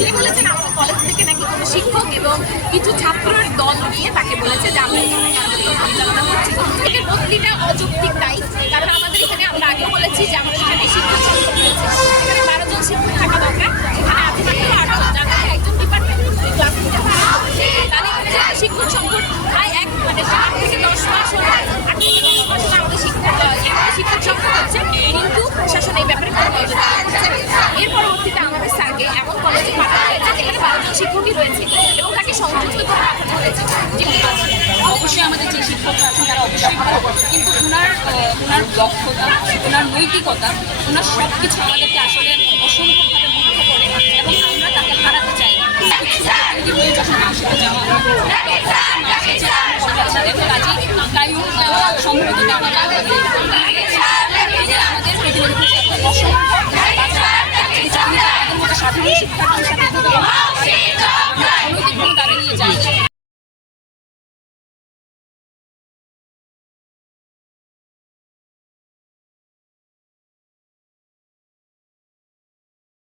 তিনি বলেছেন আমাদের কলেজ থেকে নাকি কোনো শিক্ষক এবং কিছু ছাত্রের দল নিয়ে তাকে বলেছে যে আমরা এখানে পরিচালনা করছি। এর বদলিটা অযৌক্তিক তাই, কারণ আমাদের এখানে আমরা আগে বলেছি যে আমাদের এখানে শিক্ষক সংকট রয়েছে, এখানে 12 জন শিক্ষক থাকা দরকার, এখানে আছে মাত্র 8 জন, যার মধ্যে একজন ডিপার্টমেন্ট ক্লাস নিতে পারে। তাহলে এখানে শিক্ষক সংকট প্রায় 8 থেকে 10 মাস হলো, 8 থেকে 10 মাস হলো আমাদের শিক্ষক সংকট হচ্ছে, কিন্তু প্রশাসন এই ব্যাপারে কোনো নজর দিচ্ছে না। এর পরবর্তীতে আমাদের স্যারকে এমন কলেজে পাঠানো হয়েছে যেখানে 12 জন শিক্ষকই রয়েছে এবং তাকে সংযুক্ত করে পাঠানো হয়েছে। অবশ্যই আমাদের যে শিক্ষকরা আছেন তারা অবশ্যই ভালো, কিন্তু ওনার দক্ষতা, ওনার নৈতিকতা, ওনার সব কিছু আমাদেরকে আসলে অসংখ্যভাবে মুগ্ধ করে এবং আমরা তাকে হারাতে চাই না। যখন মাসে যাওয়া কাজে কায়ুম সম্ভবত